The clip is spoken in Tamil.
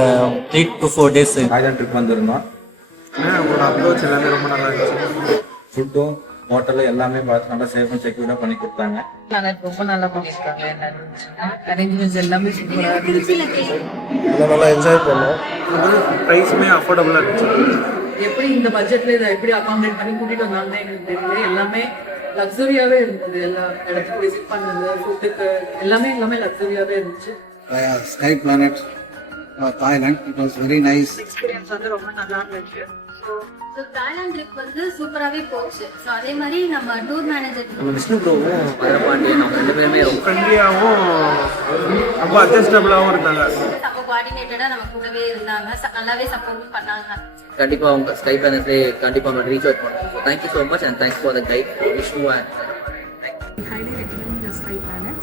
3 to 4 days. தாய்லாந்து ட்ரிப் வந்திருந்தோம். ஒரு அப்ரோச் எல்லாமே ரொம்ப நல்லா இருந்துச்சு. ஃபுட்டும் ஹோட்டலும் எல்லாமே பார்த்து நல்லா சேஃப் அண்ட் செக்யூர்டாக பண்ணி கொடுத்தாங்க. ரொம்ப நல்லா பண்ணியிருக்காங்க. அரேஞ்ச்மெண்ட்ஸ் எல்லாமே சூப்பராக இருந்துச்சு. நல்லா என்ஜாய் பண்ணோம். ப்ரைஸுமே அஃபோர்டபுளாக இருந்துச்சு. எப்படி இந்த பட்ஜெட்ல இதை எப்படி அகாமடேட் பண்ணி கூட்டிட்டு வந்தாங்கன்னு எங்களுக்கு தெரியல. எல்லாமே லக்ஸரியாவே இருந்தது. எல்லா இடத்துக்கும் விசிட் பண்ணது, ஃபுட்டுக்கு எல்லாமே லக்ஸரியாவே இருந்துச்சு. Sky Planet, Thailand. It was very nice. Experience வந்து ரொம்ப நல்லா இருந்துச்சு. ஸோ தாய்லாந்து ட்ரிப் வந்து சூப்பராகவே போச்சு. ஸோ அதே மாதிரி நம்ம டூர் மேனேஜர் நம்ம விஷ்ணு ப்ரோவும் மதுரபாண்டியன் அவங்க 2 பேருமே ரொம்ப ஃப்ரெண்ட்லியாகவும் ரொம்ப அட்ஜஸ்டபுளாகவும் இருந்தாங்க. அப்போ கோஆர்டினேட்டடாக நம்ம கூடவே இருந்தாங்க. நல்லாவே சப்போர்ட் பண்ணாங்க. கண்டிப்பாக அவங்க ஸ்கை பிளானட்லேயே கண்டிப்பாக அவங்க ரீச் அவுட் பண்ணுவோம். Thank you so much and thanks for the guide Vishnu and highly recommend the Sky Planet.